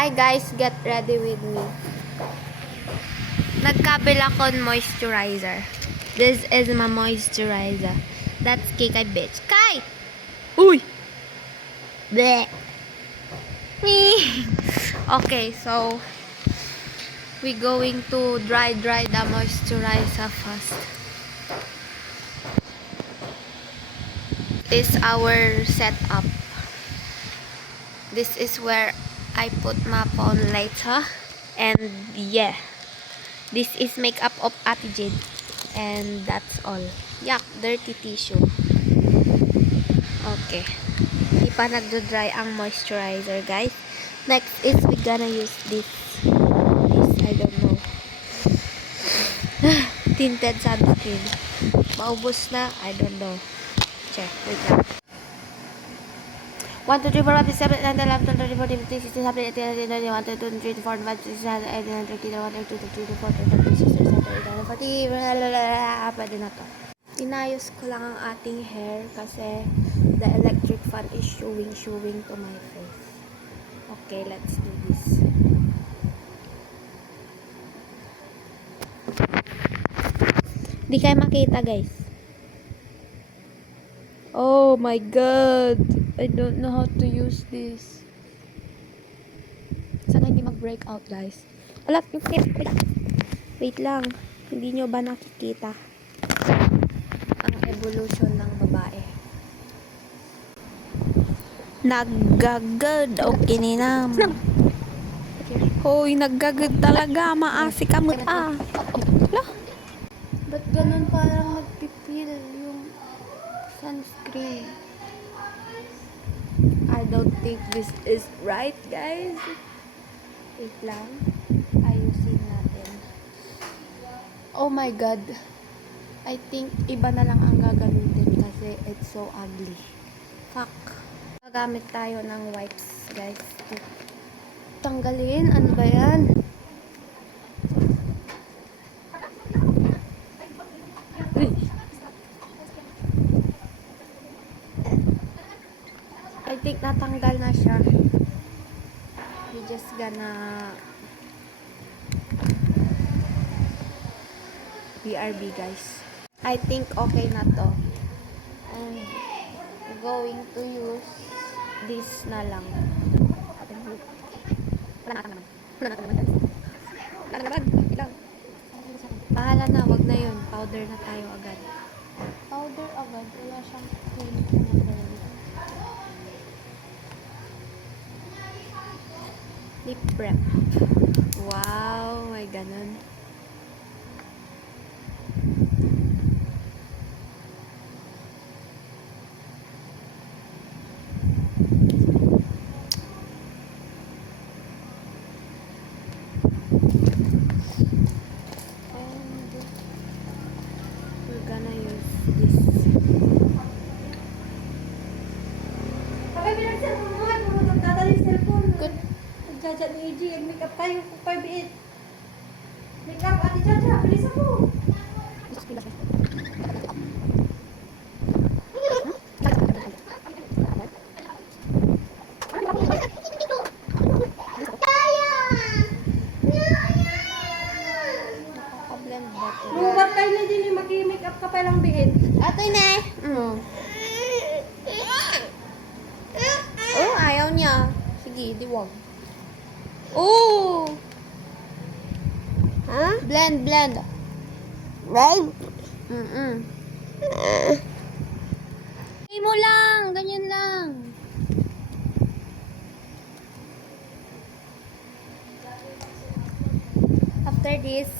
Hi guys, get ready with me. Nagkabila ko moisturizer. This is my moisturizer. That's Kikay bitch. Kai! Uy! Bleh! Okay, so we going to dry the moisturizer first. This is our setup. This is where I put my phone later. And yeah, this is makeup of Ate Jade. And that's all. Yuck, dirty tissue. Okay. Di pa nagdo-dry ang moisturizer, guys. Next is we gonna use this. I don't know. Tinted sunscreen. Maubos na? I don't know. Check. Wait lang. 1, 2, 3, 4, 5, 6, 7, 8, 9, 10, 11, 12, 13, 14, 15, 16, 17, 18, 19, 20, 21, 22, 23, 24, 25, 26, 27, 28, 29, 30, 31, 32, 33, 34, 35, 36, 37, 38, 39, 40. Pwede na to. Inayos ko lang ang ating hair kasi the electric fan is showing to my face. Okay, let's do this. Di kayo makita, guys. Oh my god. I don't know how to use this. Sana hindi mag-break out, guys. Wala, wait lang. Hindi nyo ba nakikita ang evolution ng babae? Naggagad. Okay na. Hoy, naggagad talaga. Maasi ka mo. Hala. Ba't ganun parang nagpipil yung sunscreen? I don't think this is right, guys. Wait lang. Ayusin natin. Oh my god. I think iba na lang ang gagamitin kasi it's so ugly. Fuck. Gagamit tayo ng wipes, guys. Tanggalin. Ano ba yan? I think natanggal na siya. We just gonna BRB, guys. I think okay na to. And we're going to use this na lang. Wala na naman. Ilang. Bahala na, wag na yun. Powder na tayo agad. Powder agad. Wala siyang cream. Lip prep. Wow, may ganun. And we're gonna use this. Good. Jaja ni EJ, mag-makeup tayo kung 5-8. Makeup, Ate Jaja, bilis ako. Nakablend ba ito? Lubat kayo na din, mag-makeup ka pa lang biit. Atoy na eh. Oh, ayaw niya. Sige, diwag. Oh! Huh? Blend. Right? Ay mo lang. Ganyan lang. After this,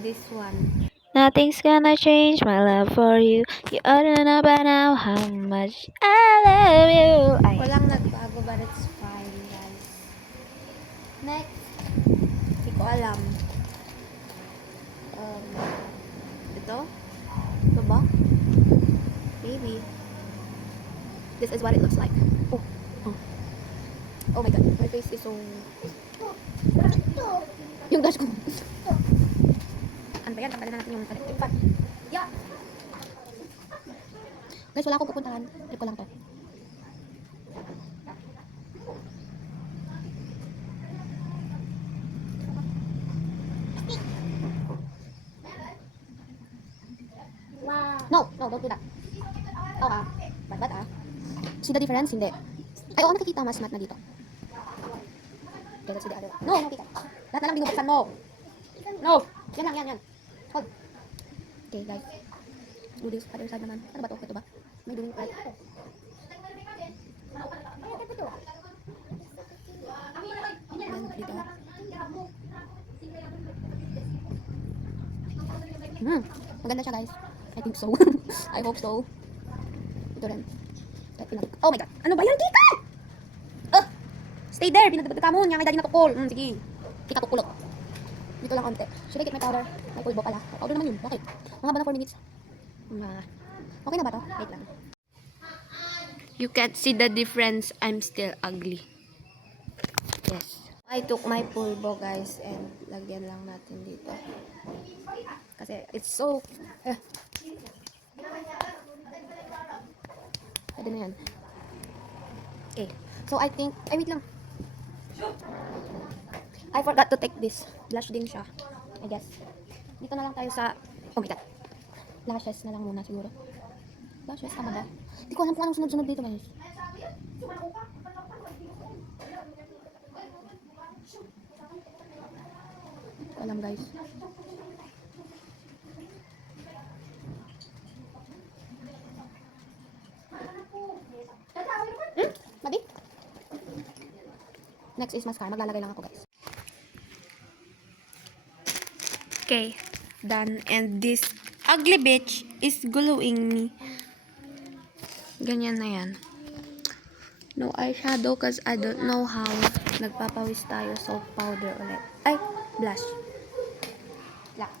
this one. Nothing's gonna change my love for you. You ought to know by now how much I love you. Ay. Walang nagbago, but it's fine, guys. Next, hindi ko alam. Ito? Ito ba? Maybe. This is what it looks like. Oh my god, my face is so... Yung dash ko. Ano ba yan? Tanggalin na natin yung electric fan. Yeah! Guys, wala akong pupuntahan. Trip ko lang to. the difference? Hindi. Ay, oo, nakikita. Mas matte na dito. Okay, let's see the other one. No, nakita. Lahat na lang binubuksan mo. No! Yan lang, yan. Hold. Okay, guys. Do this other side naman. Ano ba to? Ito ba? May doing right. Yan, dito. Maganda siya, guys. I think so. I hope so. Ito rin. Oh my god. Ano ba yan, Kika? Stay there. Pinagdadag ka mo. Nga may dali natukol. Sige. Kika tukulot. Dito lang konti. Should I get my powder? May pulbo pala. Powder naman yun. Bakit? Mga ba na 4 minutes? Okay na ba to? Wait lang. You can't see the difference. I'm still ugly. Yes. I took my pulbo, guys, and lagyan lang natin dito. Kasi it's so... Pwede na yan. Okay. So, I think... Ay, wait lang. I forgot to take this. Blush din siya. I guess. Dito na lang tayo sa... Oh my god. Lashes na lang muna siguro. Lashes, tama ba? Hindi ko alam kung anong sunod-sunod dito, guys. Alam, guys. Madi? Next is mascara. Maglalagay lang ako, guys. Okay. Done. And this ugly bitch is gluing me. Ganyan na yan. No eyeshadow because I don't know how. Nagpapawis tayo. So, powder ulit. Ay, blush. Black.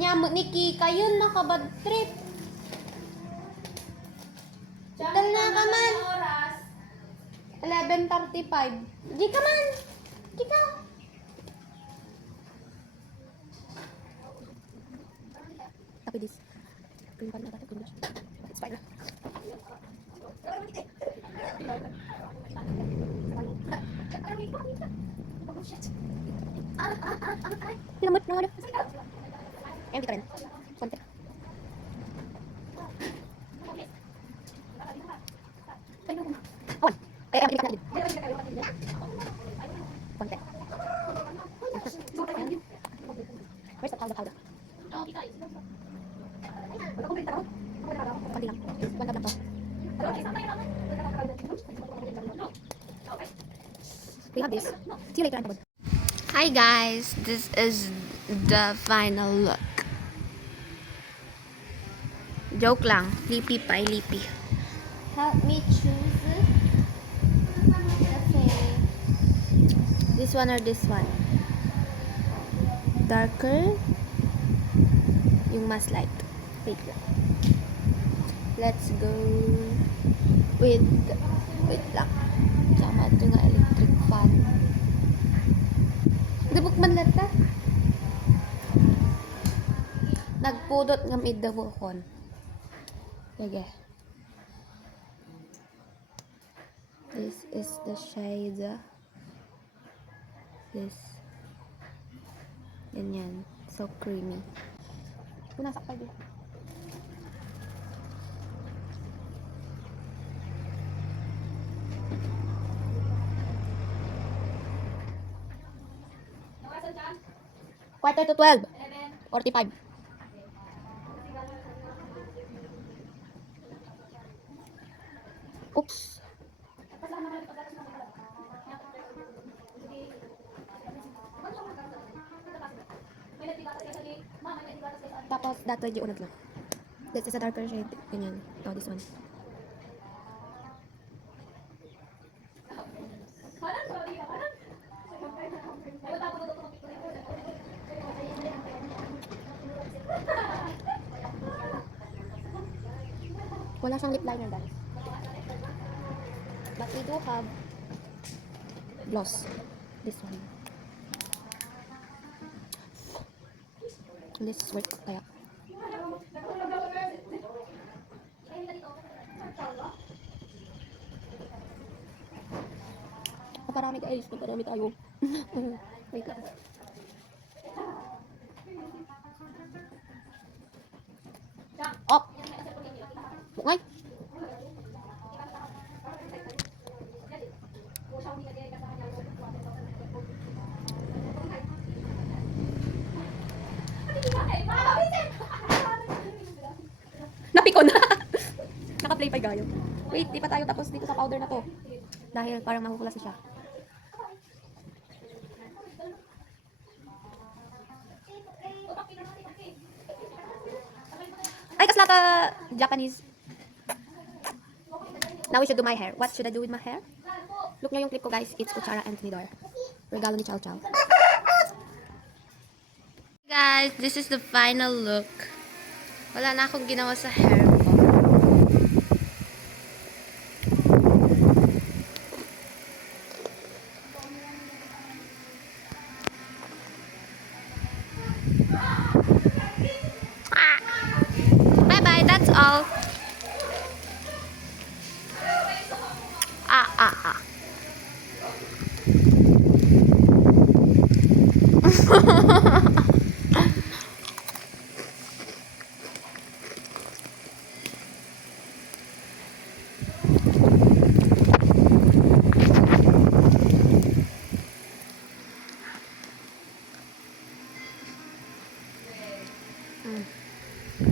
Nyamot ni Kika yun, nakabad trip. Tal na ka man. 11:35. Di ka man. Kika. Tapi this. Cream pa na tayo. It's fine. Pinamot na ano. Ayan, dito rin. Konti. Awan. Ay, ang natin. Konti. Where's the powder? Konti lang. Konti lang to. We have this. See you later, Antabod. Hi guys, this is the final look. Joke lang. Lippy pa, lippy. Help me choose. Okay. This one or this one? Darker. Yung mas light. Wait lang. Let's go with lang. Sama ito nga electric fan. Dabok man lata. Nagpudot nga may dabokon. Okay. This is the shade. This. Ganyan. So creamy. Punasak pa din. Quarter to 12. 45. Oops. Tapos, dato yung unag lang. This is a darker shade. Ganyan. Oh, this one. Wala siyang lip liner, guys. But we do have gloss. This one. This work kaya. Naparami guys. Naparami tayo. Wait lang. Bukay. Napiko na. Naka-play pa gayo. Wait, di pa tayo tapos dito sa powder na to. Dahil parang mahuhulas siya. Ay, kaslata Japanese. Now we should do my hair. What should I do with my hair? Look nyo yung clip ko, guys. It's Kuchara and Tinidor. Regalo ni Chow Chow. Guys, this is the final look. Wala na akong ginawa sa hair ko. Bye-bye, that's all. Ah.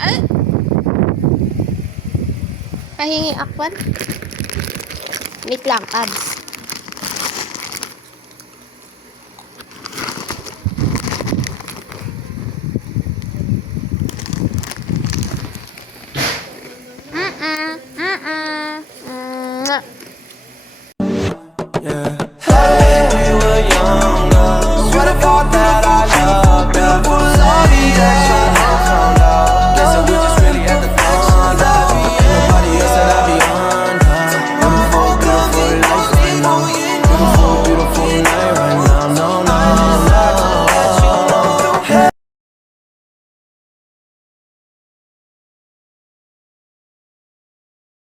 Ay! Pahingi akwan? Wait lang, abs. Yeah.